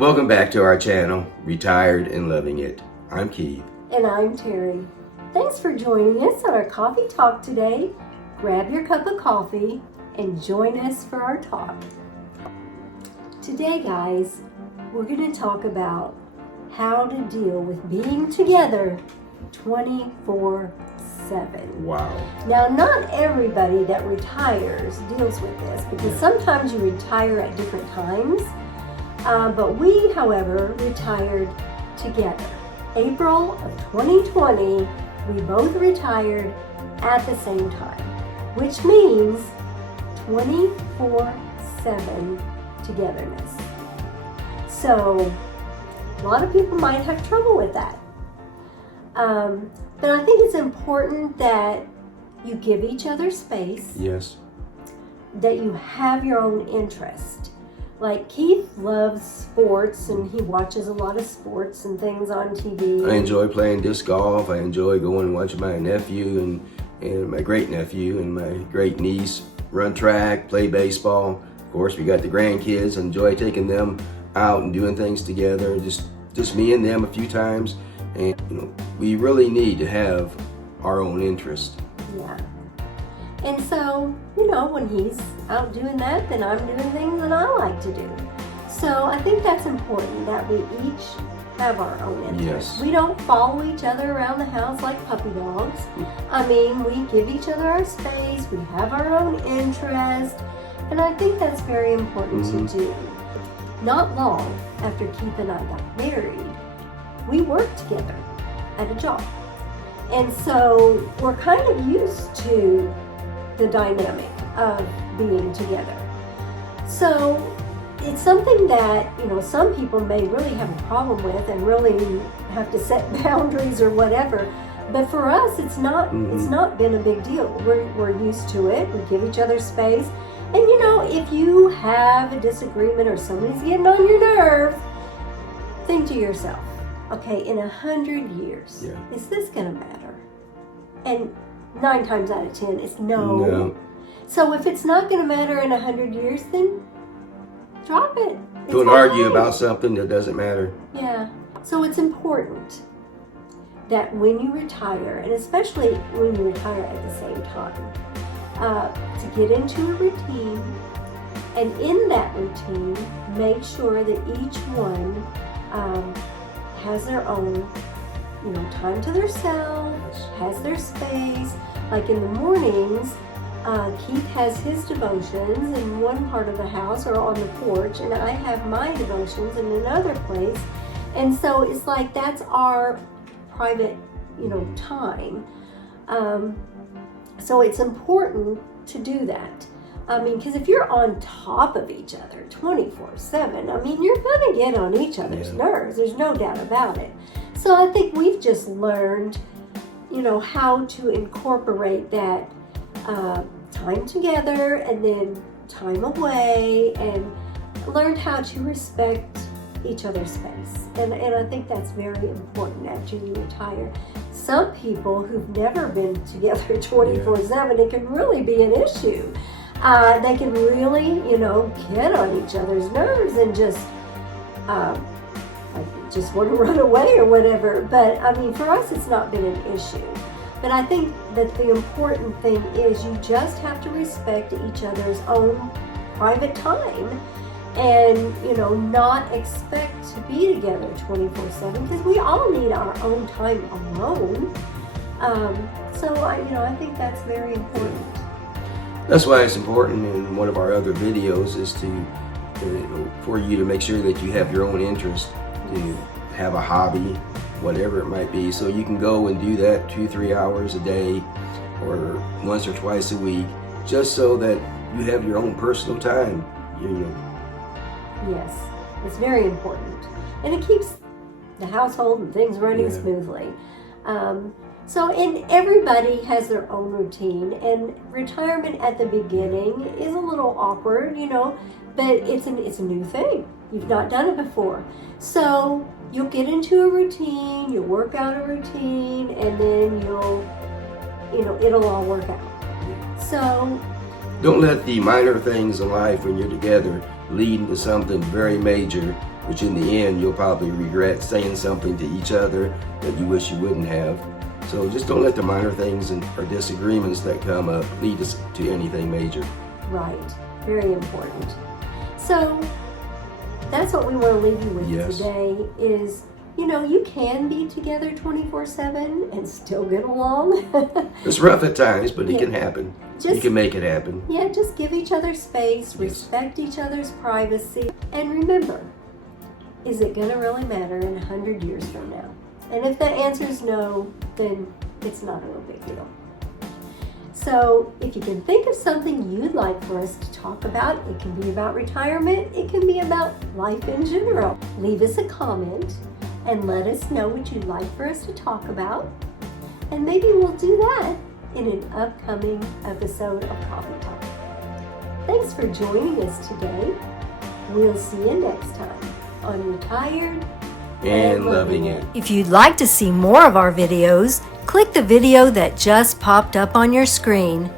Welcome back to our channel, Retired and Loving It. I'm Keith. And I'm Terry. Thanks for joining us on our coffee talk today. Grab your cup of coffee and join us for our talk. Today, guys, we're going to talk about how to deal with being together 24/7. Wow. Now, not everybody that retires deals with this because sometimes you retire at different times. But we, however, retired together. April of 2020, we both retired at the same time, which means 24/7 togetherness. So, a lot of people might have trouble with that. But I think it's important that you give each other space. Yes. That you have your own interest. Like Keith loves sports and he watches a lot of sports and things on TV. I enjoy playing disc golf. I enjoy going and watching my nephew and my great nephew and my great niece run track, play baseball. Of course, we got the grandkids. I enjoy taking them out and doing things together. Just me and them a few times. And we really need to have our own interest. Yeah. And so, when he's out doing that, then I'm doing things that I like to do. So I think that's important that we each have our own interests. Yes. We don't follow each other around the house like puppy dogs. I mean, we give each other our space, we have our own interest, and I think that's very important to do. Not long after Keith and I got married, we worked together at a job. And so we're kind of used to the dynamic of being together. So it's something that, some people may really have a problem with and really have to set boundaries or whatever. But for us, it's not been a big deal. We're used to it. We give each other space. And if you have a disagreement or somebody's getting on your nerve, think to yourself, okay, in 100 years, is this gonna matter? And 9 times out of 10, it's no. So if it's not going to matter in 100 years, then drop it. Don't argue about something that doesn't matter. Yeah. So it's important that when you retire, and especially when you retire at the same time, to get into a routine, and in that routine, make sure that each one has their own time to themselves, has their space. Like in the mornings, Keith has his devotions in one part of the house or on the porch, and I have my devotions in another place. And so it's like that's our private, time. So it's important to do that. Because if you're on top of each other 24/7, you're going to get on each other's nerves. There's no doubt about it. So I think we've just learned, how to incorporate that time together and then time away, and learned how to respect each other's space. And I think that's very important after you retire. Some people who've never been together 24/7, it can really be an issue. They can really, get on each other's nerves and just want to run away or whatever. But for us, it's not been an issue. But I think that the important thing is you just have to respect each other's own private time and, not expect to be together 24/7 because we all need our own time alone. So I think that's very important. That's why it's important in one of our other videos is for you to make sure that you have your own interest, to have a hobby, whatever it might be, so you can go and do that 2-3 hours a day or once or twice a week, just so that you have your own personal time. Yes, it's very important, and it keeps the household and things running smoothly. And everybody has their own routine, and retirement at the beginning is a little awkward, but it's a new thing. You've not done it before. So you'll get into a routine, you'll work out a routine, and then it'll all work out. So Don't let the minor things in life when you're together lead into something very major, which in the end you'll probably regret saying something to each other that you wish you wouldn't have. So just don't let the minor things or disagreements that come up lead us to anything major. Right. Very important. So that's what we want to leave you with today is, you know, you can be together 24/7 and still get along. It's rough at times, but it can happen. You can make it happen. Yeah, just give each other space, respect each other's privacy, and remember, is it going to really matter in 100 years from now? And if the answer is no, then it's not a real big deal. So if you can think of something you'd like for us to talk about, it can be about retirement, it can be about life in general. Leave us a comment and let us know what you'd like for us to talk about. And maybe we'll do that in an upcoming episode of Coffee Talk. Thanks for joining us today. We'll see you next time on Retired and Loving It. If you'd like to see more of our videos, click the video that just popped up on your screen